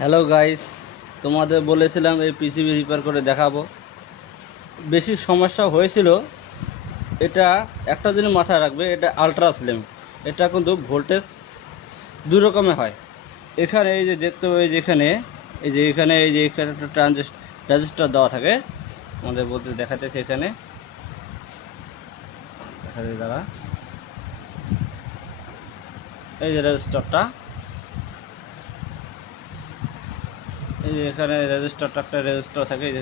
Hello guys, তোমাদের বলেছিলাম এই পিসিবি রিপেয়ার করে দেখাবো। বেশি সমস্যা হয়েছিল। এটা একটা জিনিস মাথায় রাখবে, এটা আলট্রা স্লিম। এটা কিন্তু ভোল্টেজ দুই রকমের হয়। এখানে এই যে দেখতে পাবে, এখানে একটা ট্রানজিস্টার দেওয়া থাকে। আমাদের বলতে দেখাতেছে এখানে দেখাতে দ্বারা এই যে রেজিস্টারটা, এই যে এখানে একটা রেজিস্টার থাকে। এই যে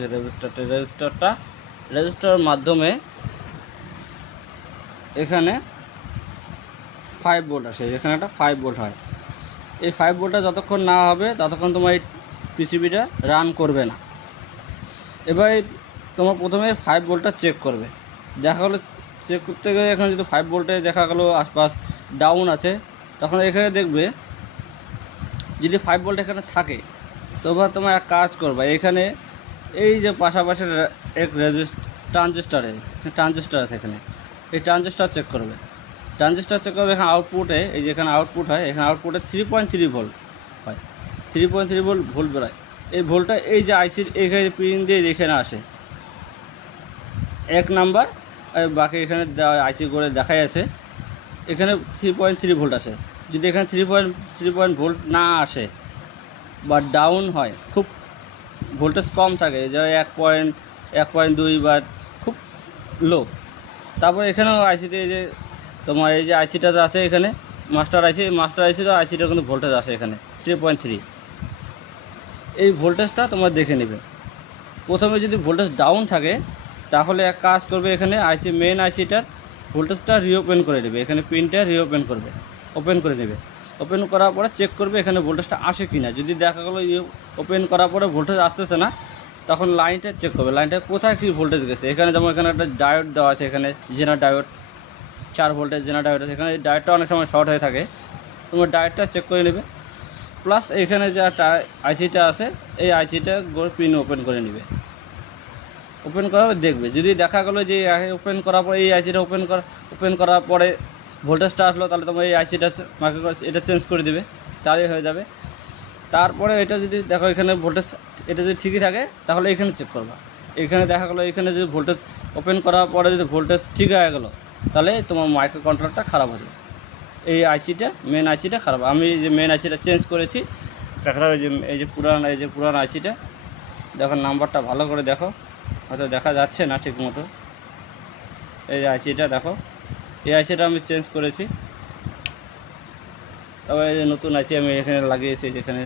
রেজিস্টারের মাধ্যমে এখানে 5 ভোল্ট আসে। এখানে একটা 5 ভোল্ট হয়। এই 5 ভোল্টটা যতক্ষণ না হবে ততক্ষণ তোমার এই পিসিবিটা রান করবে না। এবার তোমার প্রথমে 5 ভোল্টটা চেক করবে। দেখা গেলো চেক করতে গেলে এখানে যদি 5 ভোল্টে দেখা গেলো আশপাশ ডাউন আছে, তখন এখানে দেখবে যদি 5 ভোল্ট এখানে থাকে, তো এবার তোমার এক কাজ করবে, এখানে এই যে পাশাপাশি এক ট্রানজিস্টার আছে এখানে, এই ট্রানজিস্টার চেক করবে। এখানে আউটপুটে, এই যে এখানে আউটপুট হয়, এখানে আউটপুটে 3.3 ভোল্ট হয়। 3.3 ভোল্ট বেরোয়। এই ভোল্টটা এই যে আইসির এখানে পিন দিয়ে এখানে আসে 1 নাম্বার। আর বাকি এখানে আইসি করে দেখাই আছে এখানে 3.3 ভোল্ট আসে। যদি এখানে 3 ভোল্ট না আসে বা ডাউন হয়, খুব ভোল্টেজ কম থাকে, যে 1.2 বা খুব লো, তারপর এখানেও আইসিতে এই যে তোমার এই যে আইসিটা আছে এখানে মাস্টার আইসিটা কিন্তু ভোল্টেজ আসে এখানে 3.3। এই ভোল্টেজটা তোমরা দেখে নেবে। প্রথমে যদি ভোল্টেজ ডাউন থাকে, তাহলে এক কাজ করবে, এখানে মেন আইসিটার ভোল্টেজটা রিওপেন করে নেবে। এখানে পিনটা ওপেন করে নেবে। ওপেন করার পরে চেক করবে এখানে ভোল্টেজটা আসে কি না। যদি দেখা গেলো ওপেন করার পরে ভোল্টেজ আসতেছে না, তখন লাইনটা চেক করবে, লাইনটা কোথায় কী ভোল্টেজ গেছে। এখানে যেমন এখানে একটা ডায়োড দেওয়া আছে, এখানে জেনার ডায়োড 4 ভোল্টের জেনার ডায়োড আছে। এখানে ডায়োডটা অনেক সময় শর্ট হয়ে থাকে, তোমার ডায়োডটা চেক করে নেবে। প্লাস এখানে যে আইসিটা আছে, এই আইসিটা পিন ওপেন করে নেবে। ওপেন করার দেখবে, যদি দেখা গেলো যে ওপেন করার পরে এই আইসিটা ওপেন করার পরে ভোল্টেজটা আসলো, তাহলে তোমার এই আইসিটা এটা চেঞ্জ করে দেবে, তাহলেই হয়ে যাবে। তারপরে এটা যদি দেখো এখানে ভোল্টেজ এটা যদি ঠিকই থাকে, তাহলে এখানে চেক করবা। এখানে দেখা গেলো এখানে যদি ভোল্টেজ ওপেন করার পরে যদি ভোল্টেজ ঠিক হয়ে গেলো, তাহলে তোমার মাইক্রো কন্ট্রোলারটা খারাপ হবে। এই মেন আইসিটা খারাপ। আমি যে মেন আইসিটা চেঞ্জ করেছি, দেখা যাবে এই যে পুরান আইসিটা দেখো, নাম্বারটা ভালো করে দেখো, হয়তো দেখা যাচ্ছে না ঠিক মতো। এই যে আইসিটা দেখো, এই আইসিটা আমি চেঞ্জ করেছি। তবে এই যে নতুন আইসি আমি এখানে লাগিয়েছি, যেখানে